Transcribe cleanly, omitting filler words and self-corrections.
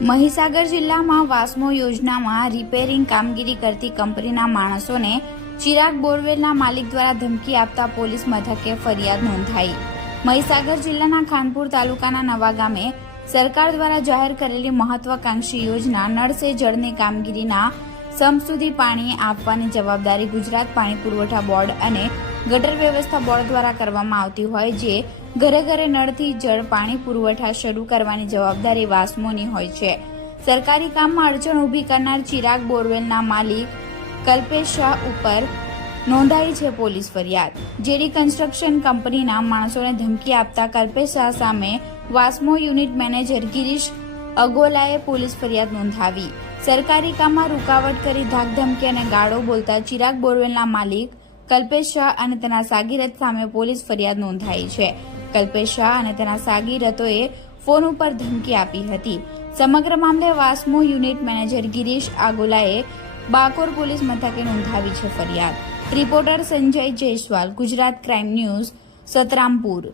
મહીસાગર જિલ્લામાં વાસ્મો યોજનામાં રિપેરિંગ કામગીરી કરતી કંપનીના માણસોને ચિરાગ બોરવેલના માલિક દ્વારા ધમકી આપતા પોલીસ મથકે ફરિયાદ નોંધાઈ। મહીસાગર જિલ્લાના ખાનપુર તાલુકાના નવા ગામે સરકાર દ્વારા જાહેર કરેલી મહત્વાકાંક્ષી યોજના નળ સે જળની કામગીરીના સમ સુધી પાણી આપવાની જવાબદારી ગુજરાત પાણી પુરવઠા બોર્ડ અને ગટર વ્યવસ્થા બોર્ડ દ્વારા કરવામાં આવતી હોય, જે ઘરે ઘરે નળથી જળ પાણી પુરવઠા શરૂ કરવાની જવાબદારી વાસ્મોની હોય છે। સરકારી કામમાં અડચણ ઊભી કરનાર ચિરાગ બોરવેલના માલિક કલ્પેશ શાહ ઉપર નોંધાઈ છે પોલીસ ફરિયાદ। જેડી કન્સ્ટ્રક્શન કંપનીના માણસોને ધમકી આપતા કલ્પેશ શાહ સામે વાસ્મો યુનિટ મેનેજર ગિરીશ અગોલાએ પોલીસ ફરિયાદ નોંધાવી। સરકારી કામમાં રૂકાવટ કરી ધાકધમકી અને ગાળો બોલતા ચિરાગ બોરવેલના માલિક કલ્પેશ શાહ અને તેના સાગીરત સામે પોલીસ ફરિયાદ નોંધાઈ છે। કલ્પેશ શાહ અને તેના સાગીરતોએ ફોન ઉપર ધમકી આપી હતી। સમગ્ર મામલે વાસ્મો યુનિટ મેનેજર ગિરીશ આગોલાએ બાકોર પોલીસ મથકે નોંધાવી છે ફરિયાદ। Reporter Sanjay Jaiswal, Gujarat crime news, Santrampur.